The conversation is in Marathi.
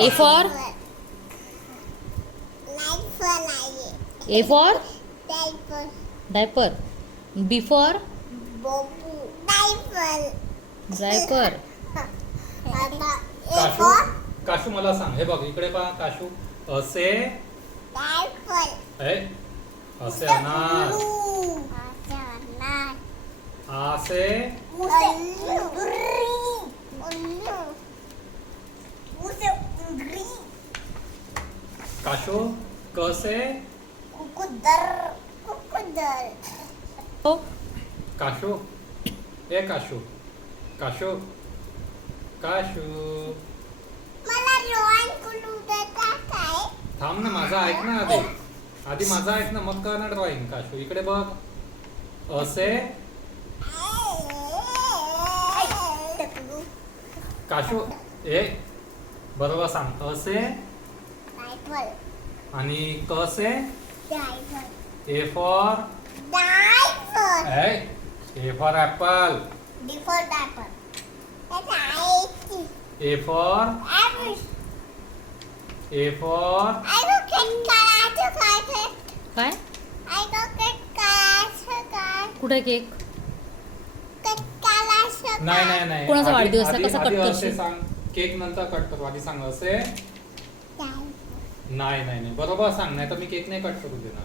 A for A for diaper. B for diaper. Cashew cashew मला सांग, हे बघ इकडे पहा काशू. असे असे अनार. आसे काशू. कसे हो काशू. ए काशू काशू काशू. थांब ना, माझा ऐक ना आधी. आधी माझा ऐक ना, मग कर ना ड्रॉइंग. काशू इकडे बघ. असे काशू. ए बरोबर सांग. असे आणि कसे. A for A for apple. A for A for काय कुठे केक नाही नाही नाही. कोणाचा आधी- वाढदिवस आहे? आधी- कसा आधी कट असे करशील? सांग. केक नंतर कट करू. आधी सांग असे. नाही नाही नाही बरोबर सांग, नाही तर मी केक नाही कट करू देणार.